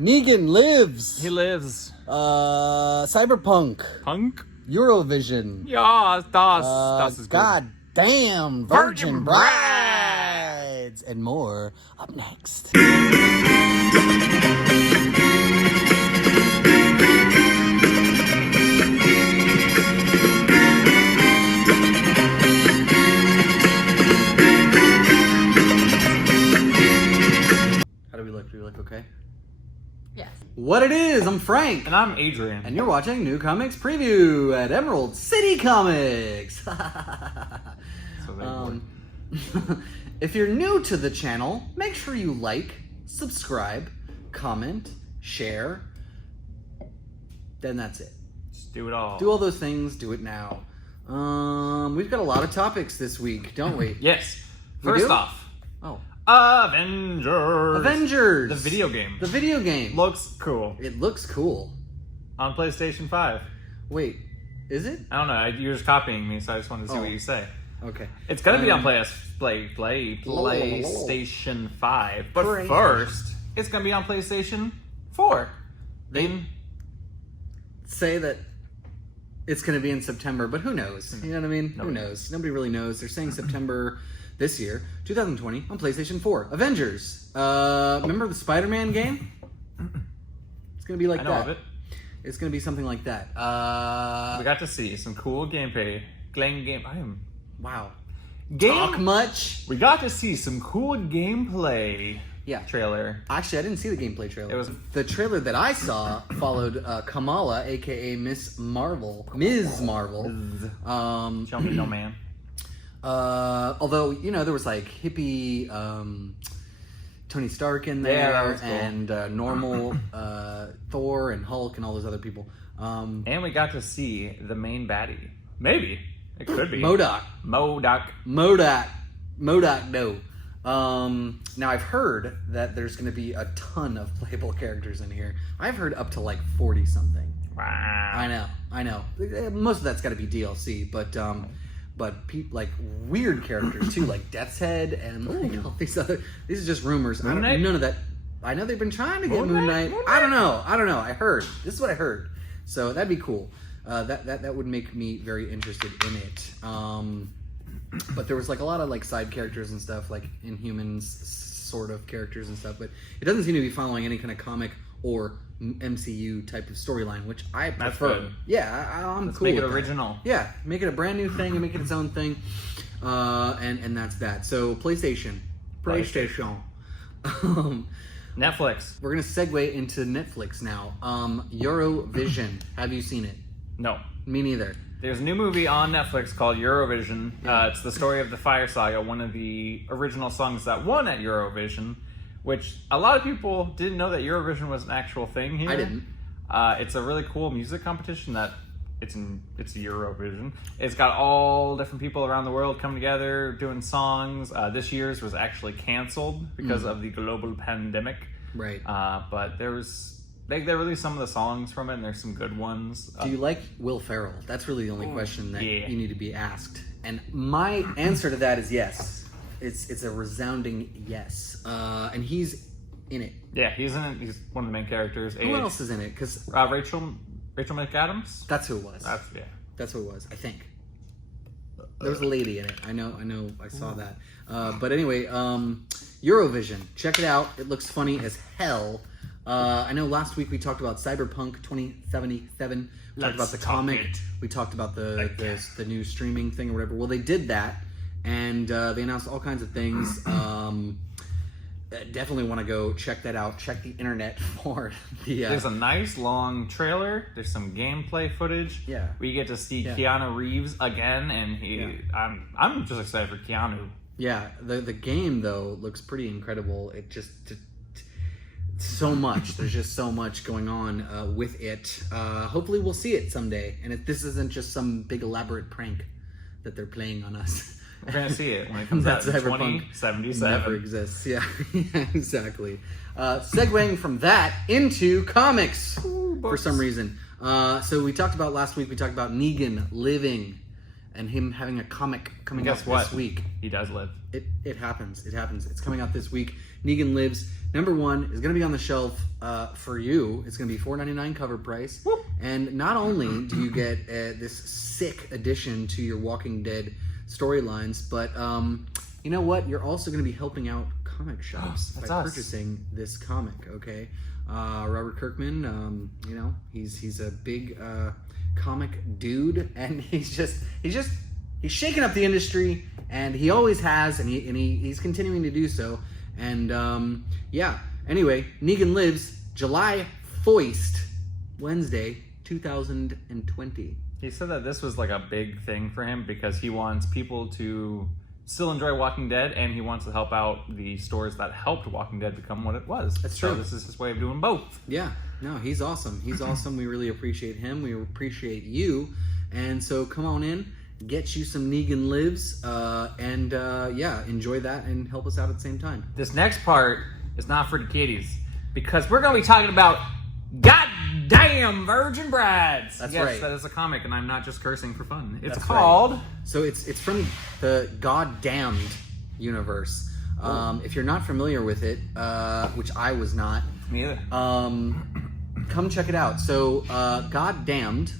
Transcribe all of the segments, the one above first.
Negan Lives. He lives. Cyberpunk. Punk? Eurovision. Ja, das ist good. God damn, Virgin Brides. And more up next. How do we look? Do we look okay? Yes. What it is, I'm Frank. And I'm Adrian. And you're watching New Comics Preview at Emerald City Comics. If you're new to the channel, make sure you like, subscribe, comment, share. Then that's it. Just do it all. Do all those things, do it now. We've got a lot of topics this week, don't we? Yes. We First do? off, Oh. Avengers. The video game. The video game. Looks cool. It looks cool. On PlayStation 5. Wait, is it? I don't know. You're just copying me, so I just wanted to see what you say. Okay. It's gonna be on PlayStation 5, but Great. first it's gonna be on PlayStation 4. They say that it's going to be in September, but who knows? You know what I mean? Who knows? Nobody really knows. They're saying September this year, 2020, on PlayStation 4. Avengers. Remember the Spider-Man game? It's going to be like that. I know of it. It's going to be something like that. We got to see some cool gameplay. Wow. Game. Talk much? We got to see some cool gameplay. Yeah. Trailer. Actually, I didn't see the gameplay trailer. It was the trailer that I saw followed Kamala, aka Ms. Marvel. Show me no man. Although, you know, there was like hippie Tony Stark in there, Yeah, that was cool. and normal Thor and Hulk and all those other people. And we got to see the main baddie. Maybe. It could be. MODOK. No. Now I've heard that there's going to be a ton of playable characters in here. I've heard up to like 40 something. Wow. I know. Most of that's got to be DLC, but like weird characters too, like Death's Head and like all these other. These are just rumors. Moon Knight? None of that. I know they've been trying to get Moon Knight. I don't know. I heard. This is what I heard. So that'd be cool. That would make me very interested in it. But there was like a lot of like side characters and stuff, like Inhumans sort of characters and stuff. But it doesn't seem to be following any kind of comic or MCU type of storyline, which I prefer. That's good. Yeah, I'm Let's cool. make it with that. original. Yeah, make it a brand new thing and make it its own thing. And that's that. So PlayStation. Netflix. We're gonna segue into Netflix now. Eurovision. Have you seen it? No. Me neither. There's a new movie on Netflix called Eurovision. It's the story of the Fire Saga, one of the original songs that won at Eurovision, which a lot of people didn't know that Eurovision was an actual thing here. I didn't. It's a really cool music competition that it's Eurovision. It's got all different people around the world coming together doing songs. This year's was actually canceled because of the global pandemic. Right. But there was... They released some of the songs from it, and there's some good ones. Do you like Will Ferrell? That's really the only question that yeah. you need to be asked. And my answer to that is yes. It's a resounding yes. And he's in it. Yeah, he's in it. He's one of the main characters. Who else is in it? Because Rachel McAdams? that's who it was. That's who it was, I think. There was a lady in it. I know, I saw that. But anyway, Eurovision. Check it out. It looks funny as hell. I know last week we talked about Cyberpunk 2077. We talked about the comic. We talked about the new streaming thing or whatever. Well, they did that, and they announced all kinds of things. Definitely want to go check that out. Check the internet for the... There's a nice long trailer. There's some gameplay footage. Yeah. We get to see Keanu Reeves again, and I'm just excited for Keanu. Yeah, the game, though, looks pretty incredible. It just... so much. There's just so much going on with it. Hopefully we'll see it someday. And if this isn't just some big elaborate prank that they're playing on us. We're going to see it when it comes out in 2077. Never exists. Yeah, exactly. Segueing from that into comics for some reason. So we talked about last week, we talked about Negan living and him having a comic coming out this week. He does live. It happens. It's coming out this week. Negan Lives #1 is going to be on the shelf for you. It's going to be $4.99 cover price. Whoop. And not only do you get this sick addition to your Walking Dead storylines, but you know what? You're also going to be helping out comic shops by purchasing this comic. Okay, Robert Kirkman. You know, he's a big comic dude, and he's shaking up the industry, and he always has, and he's continuing to do so. And yeah. Anyway, Negan Lives, July 1st, Wednesday, 2020. He said that this was like a big thing for him because he wants people to still enjoy Walking Dead, and he wants to help out the stores that helped Walking Dead become what it was. That's true. So this is his way of doing both. Yeah. No, he's awesome. He's awesome. We really appreciate him. We appreciate you. And so come on in, get you some Negan Lives, and yeah, enjoy that and help us out at the same time. This next part is not for the kiddies because we're going to be talking about goddamn virgin brides. That's yes, right. That is a comic, and I'm not just cursing for fun. It's That's called... right. So it's from the Goddamned universe. If you're not familiar with it, which I was not, Me either. come check it out. So Goddamned,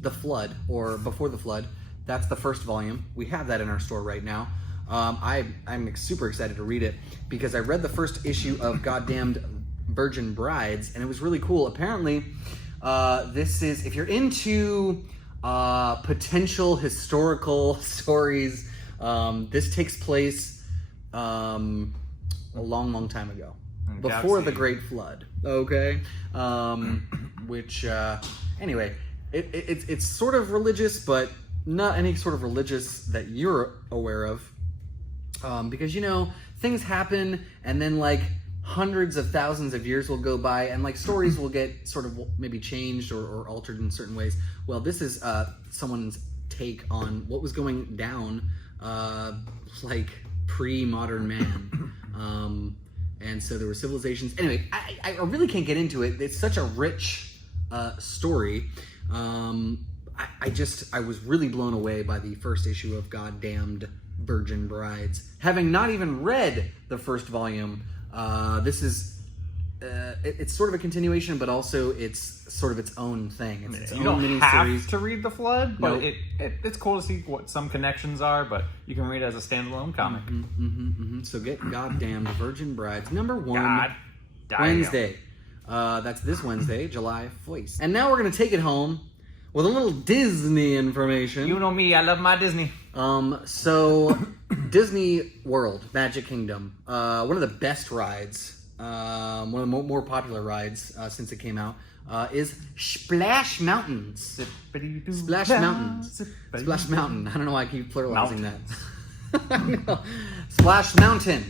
The Flood, or Before the Flood, that's the first volume. We have that in our store right now. I'm super excited to read it because I read the first issue of Goddamned Virgin Brides, and it was really cool. Apparently, this is, if you're into potential historical stories, this takes place a long time ago, before the Great Flood. Okay, which anyway, it's sort of religious, but not any sort of religious that you're aware of, because, you know, things happen, and then like hundreds of thousands of years will go by, and like stories will get sort of maybe changed or altered in certain ways. Well, this is someone's take on what was going down like pre-modern man. And so there were civilizations. Anyway, I really can't get into it. It's such a rich story. I was really blown away by the first issue of Goddamned Virgin Brides. Having not even read the first volume, this is it's sort of a continuation, but also it's sort of its own thing. It's its you own don't mini-series. have to read The Flood, but Nope. it's cool to see what some connections are, but you can read it as a standalone comic. So get Goddamned Virgin Brides #1 God damn. Wednesday. That's this Wednesday, July 1st. And now we're going to take it home with a little Disney information. You know me, I love my Disney. So Disney World, Magic Kingdom, one of the best rides, one of the more popular rides since it came out, is Splash Mountains. Splash Mountains. Splash Mountain. I don't know why I keep pluralizing that. I know. Splash Mountain.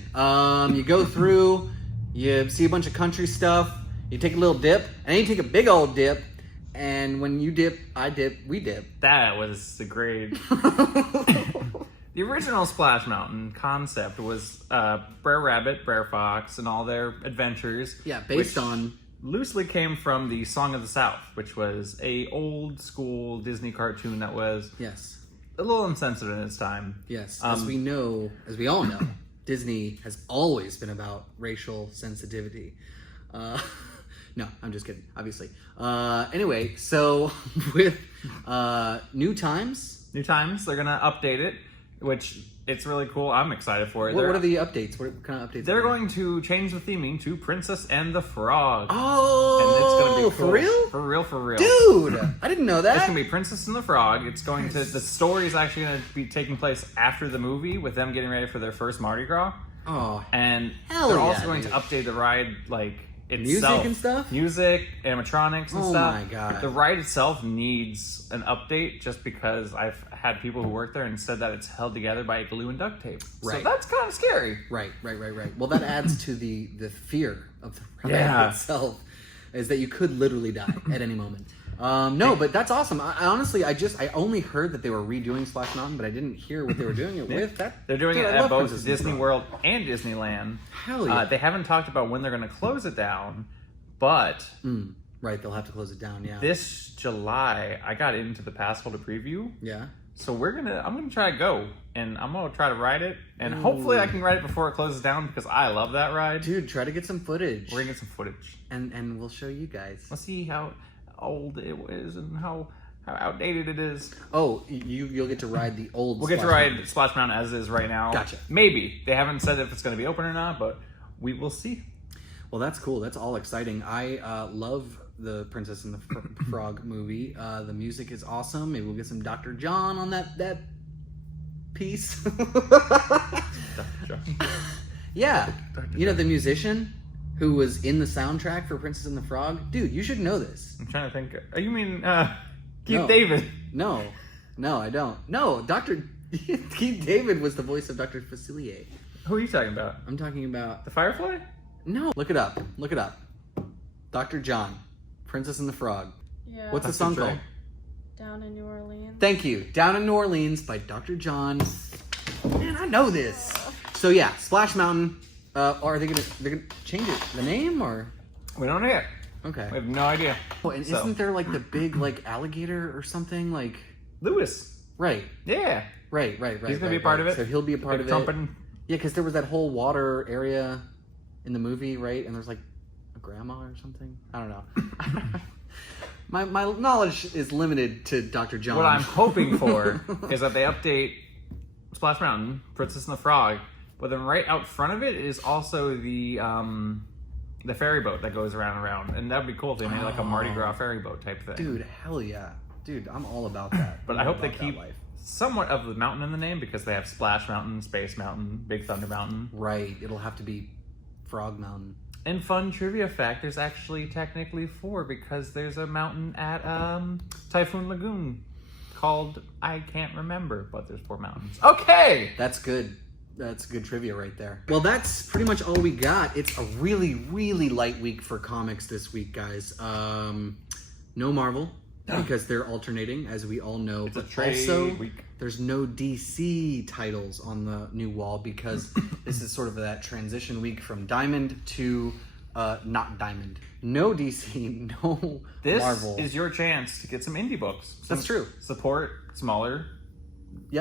You go through, you see a bunch of country stuff, you take a little dip, and then you take a big old dip, and when you dip, I dip, we dip. That was a great... The original Splash Mountain concept was Brer Rabbit, Brer Fox, and all their adventures. Yeah, based on... loosely came from the Song of the South, which was a old school Disney cartoon that was Yes. a little insensitive in its time. Yes. As we all know, Disney has always been about racial sensitivity. No, I'm just kidding, obviously. Anyway, so with New Times, they're gonna update it, which it's really cool. I'm excited for it. what are the updates? What kind of updates? They're going to change the theming to Princess and the Frog. Oh, and it's gonna be cool. For real? For real. Dude, I didn't know that. It's gonna be Princess and the Frog. It's going to... The story is actually gonna be taking place after the movie, with them getting ready for their first Mardi Gras. Oh, And hell they're yeah, also going dude. to update the ride, like, itself. Music and stuff? Music, animatronics and Oh stuff. my God. The ride itself needs an update just because I've had people who work there and said that it's held together by glue and duct tape. Right. So that's kind of scary. Right. Well, that adds to the fear of the ride Yeah. itself, is that you could literally die at any moment. No, but that's awesome. I honestly, I only heard that they were redoing Splash Mountain, but I didn't hear what they were doing it with. They're doing Dude, it I at love both Princess and the Disney Frog. World and Disneyland. Hell yeah. They haven't talked about when they're going to close it down, but Right, they'll have to close it down. Yeah. this July, I got into the pass holder preview. Yeah. So I'm gonna try to go, and I'm gonna try to ride it, and hopefully I can ride it before it closes down because I love that ride. Dude, try to get some footage. We're gonna get some footage, and we'll show you guys. Let's see how old it is and how outdated it is. Oh, you'll get to ride the old. We'll get to ride Splash Mountain as is right now. Gotcha. Maybe they haven't said if it's gonna be open or not, but we will see. Well, that's cool. That's all exciting. I love the Princess and the Frog movie. The music is awesome. Maybe we'll get some Dr. John on that piece. Dr. John. Yeah. Dr. You know, the musician who was in the soundtrack for Princess and the Frog? Dude, you should know this. I'm trying to think. You mean Keith No. David? No, I don't. No, Keith David was the voice of Dr. Facilier. Who are you talking about? I'm talking about... The Firefly? No. Look it up. Dr. John, Princess and the Frog. Yeah. What's the song called? Down in New Orleans. Thank you. Down in New Orleans by Dr. John. Man, I know this. So yeah, Splash Mountain. Are they're gonna change it the name or? We don't know yet. Okay. We have no idea. Oh, and isn't there like the big like alligator or something like? Lewis. Right. Yeah. Right. He's gonna be a part of it. So he'll be a part of it. Trumpet. Yeah, because there was that whole water area in the movie, right? And there's like a grandma or something. I don't know. My knowledge is limited to Dr. John. What I'm hoping for is that they update Splash Mountain, Princess and the Frog, but then right out front of it is also the ferry boat that goes around, and that'd be cool if they made like a Mardi Gras ferry boat type thing. Dude, hell yeah. Dude, I'm all about that. But I'm I all hope they about that keep life. somewhat of the mountain in the name because they have Splash Mountain, Space Mountain, Big Thunder Mountain. Right, it'll have to be Frog Mountain. And fun trivia fact, there's actually technically 4 because there's a mountain at Typhoon Lagoon called, I can't remember, but there's 4 mountains. Okay! That's good. That's good trivia right there. Well, that's pretty much all we got. It's a really, really light week for comics this week, guys. No Marvel, because they're alternating, as we all know. It's a but trade also, week. there's no DC titles on the new wall because this is sort of that transition week from Diamond to not Diamond. No DC, no Marvel. This is your chance to get some indie books. That's true. Support smaller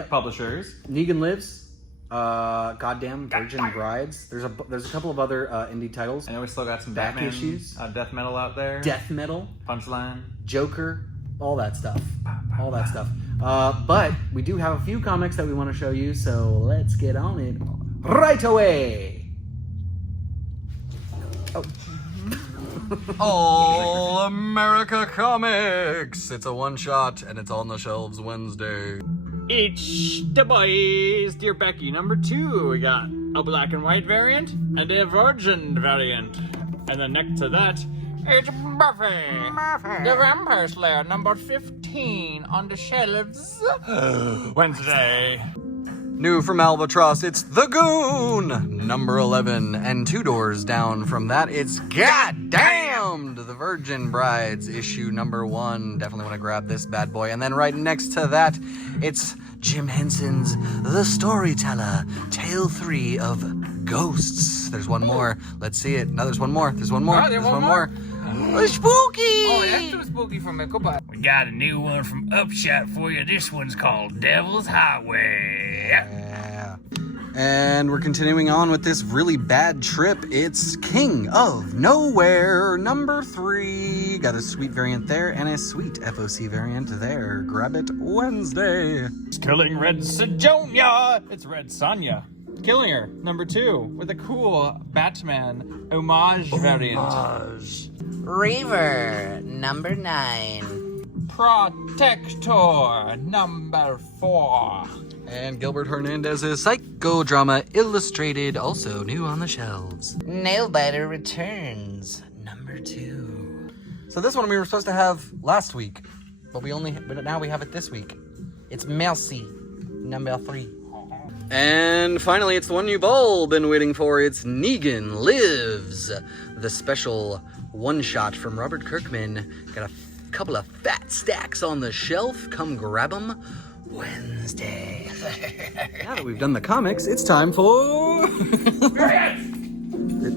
publishers. Negan Lives. Goddamn Virgin Brides. There's a couple of other indie titles. I know we still got some Back Batman issues. death metal out there. Death metal. Punchline. Joker. All that stuff. But we do have a few comics that we want to show you, so let's get on it right away. Oh. All America Comics. It's a one shot and it's on the shelves Wednesday. It's the boys, Dear Becky, number 2. We got a black and white variant and a virgin variant. And then next to that, it's Buffy, the Vampire Slayer, number 15 on the shelves Wednesday. New from Albatross, it's The Goon, number 11. And 2 doors down from that, it's Goddamned, The Virgin Brides, issue number 1. Definitely want to grab this bad boy. And then right next to that, it's Jim Henson's The Storyteller, Tale 3 of Ghosts. There's one more. Let's see it. No, there's one more. There's one more. Oh, there's one more. Oh, spooky! Oh, that's too spooky for me. Goodbye. We got a new one from Upshot for you. This one's called Devil's Highway. Yeah. And we're continuing on with this really bad trip. It's King of Nowhere, number 3. Got a sweet variant there and a sweet FOC variant there. Grab it Wednesday. It's killing Red Sojonia. It's Red Sonja. Killing her, number 2, with a cool Batman homage variant. Reaver, number 9. Protector, number 4. And Gilbert Hernandez's Psychodrama Illustrated, also new on the shelves. Nailbiter Returns, number 2. So this one we were supposed to have last week, but now we have it this week. It's Mercy, number 3. And finally, it's the one you've all been waiting for. It's Negan Lives, the special one-shot from Robert Kirkman. Got a couple of fat stacks on the shelf. Come grab them Wednesday. Now that we've done the comics, it's time for...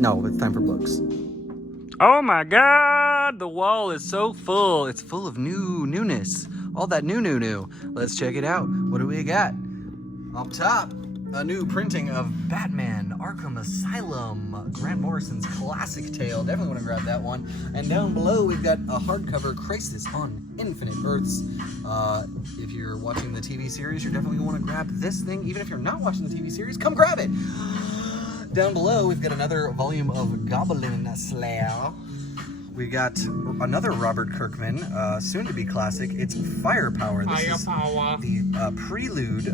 No, it's time for books. Oh my god, the wall is so full. It's full of newness. All that new. Let's check it out. What do we got? Up top, a new printing of Batman Arkham Asylum, Grant Morrison's classic tale. Definitely want to grab that one. And down below, we've got a hardcover Crisis on Infinite Earths. If you're watching the TV series, you're definitely going to want to grab this thing. Even if you're not watching the TV series, come grab it. Down below, we've got another volume of Goblin Slayer. We got another Robert Kirkman, soon-to-be classic. It's Firepower. This is the prelude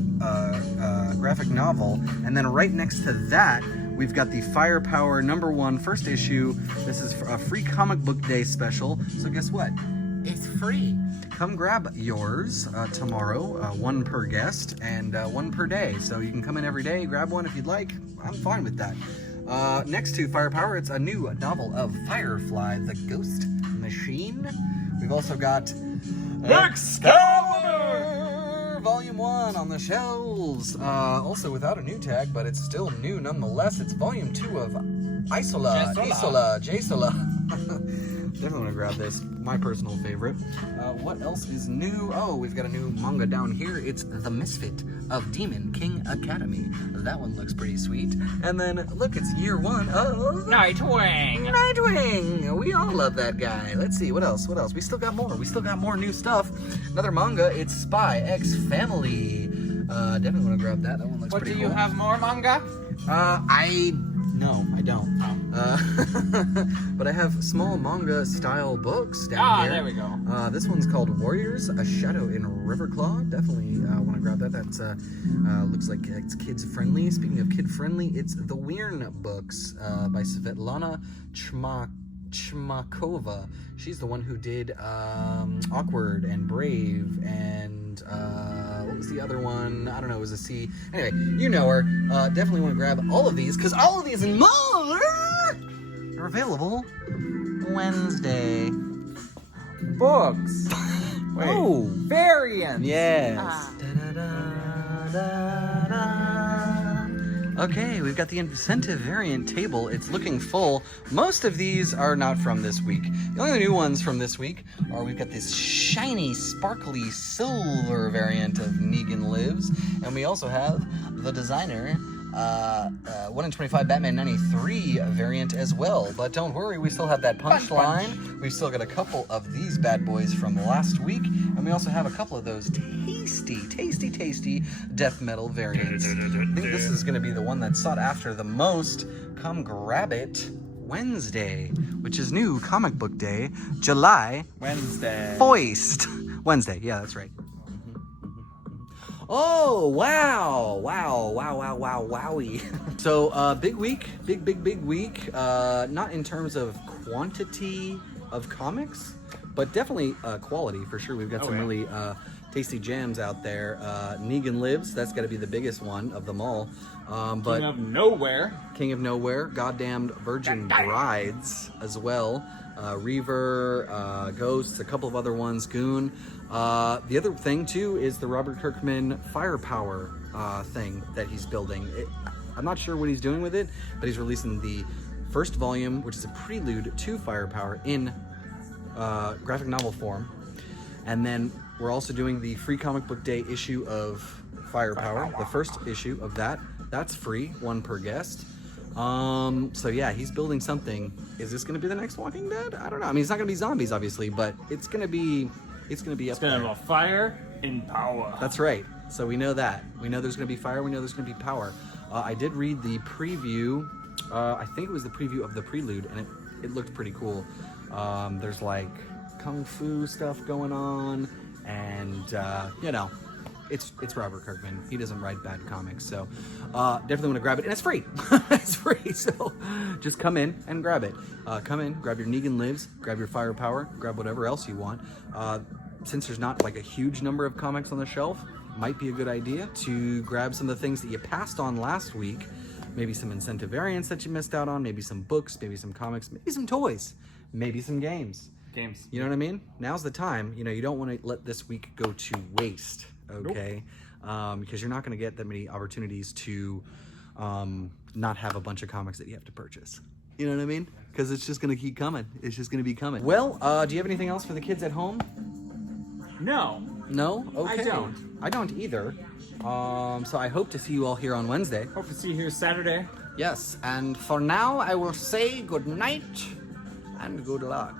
graphic novel. And then right next to that, we've got the Firepower #1 first issue. This is a free comic book day special. So guess what? It's free. Come grab yours tomorrow, one per guest and one per day. So you can come in every day, grab one if you'd like. I'm fine with that. Next to Firepower, it's a new novel of Firefly, the Ghost Machine. We've also got Excalibur Volume 1 on the shelves. Also without a new tag, but it's still new nonetheless. It's Volume 2 of Isola. Definitely want to grab this. My personal favorite. What else is new? Oh, we've got a new manga down here. It's The Misfit of Demon King Academy. That one looks pretty sweet. And then, look, it's year 1 of... Nightwing! We all love that guy. Let's see, what else? We still got more. We still got more new stuff. Another manga, it's Spy X Family. Definitely want to grab that. That one looks pretty cool. What, do you have more manga? No, I don't. But I have small manga style books down here. There we go. This one's called Warriors, A Shadow in Riverclaw. Definitely want to grab that. That's looks like it's kids friendly. Speaking of kid friendly, it's The Weirn Books by Svetlana Chmakova. She's the one who did Awkward and Brave and what was the other one? I don't know, it was a C. Anyway, you know her. Definitely want to grab all of these, because all of these and more are available Wednesday. Books. Wait. Oh, variants. yes. Ah. Okay, we've got the incentive variant table. It's looking full. Most of these are not from this week. The only new ones from this week are we've got this shiny, sparkly silver variant of Negan Lives, and we also have the designer 1 in 25 Batman 93 variant as well. But don't worry, we still have that punchline. We've still got a couple of these bad boys from last week, and we also have a couple of those tasty death metal variants. I think this is going to be the one that's sought after the most. Come grab it Wednesday, which is new comic book day, July Wednesday. Foist. Wednesday, yeah, that's right. Oh, wowie. So, big week, big week. Not in terms of quantity of comics, but definitely quality for sure. We've got some really tasty gems out there. Negan Lives, that's got to be the biggest one of them all. But King of Nowhere, Goddamned Virgin Brides as well. Reaver, Ghosts, a couple of other ones, Goon. The other thing too is the Robert Kirkman Firepower thing that he's building. I'm not sure what he's doing with it, but he's releasing the first volume, which is a prelude to Firepower in graphic novel form. And then we're also doing the free comic book day issue of Firepower, the first issue of that. That's free, one per guest. So yeah, he's building something. Is this going to be the next Walking Dead? I don't know. I mean, it's not going to be zombies, obviously, but it's going to be up there. It's going to have a fire and power. That's right. So we know that. We know there's going to be fire. We know there's going to be power. I did read the preview. I think it was the preview of the prelude, and it looked pretty cool. There's like kung fu stuff going on, and it's Robert Kirkman. He doesn't write bad comics, so definitely want to grab it, and it's free. It's free, so just come in and grab it. Come in, grab your Negan Lives, grab your Firepower, grab whatever else you want. Since there's not like a huge number of comics on the shelf, might be a good idea to grab some of the things that you passed on last week. Maybe some incentive variants that you missed out on, maybe some books, maybe some comics, maybe some toys, maybe some games. You know what I mean? Now's the time. You don't want to let this week go to waste, okay? Nope. Because you're not going to get that many opportunities to not have a bunch of comics that you have to purchase. You know what I mean? Because it's just going to keep coming. It's just going to be coming. Well, do you have anything else for the kids at home? No. No? Okay. don't. I don't either. So I hope to see you all here on Wednesday. Hope to see you here Saturday. Yes, and for now I will say good night and good luck.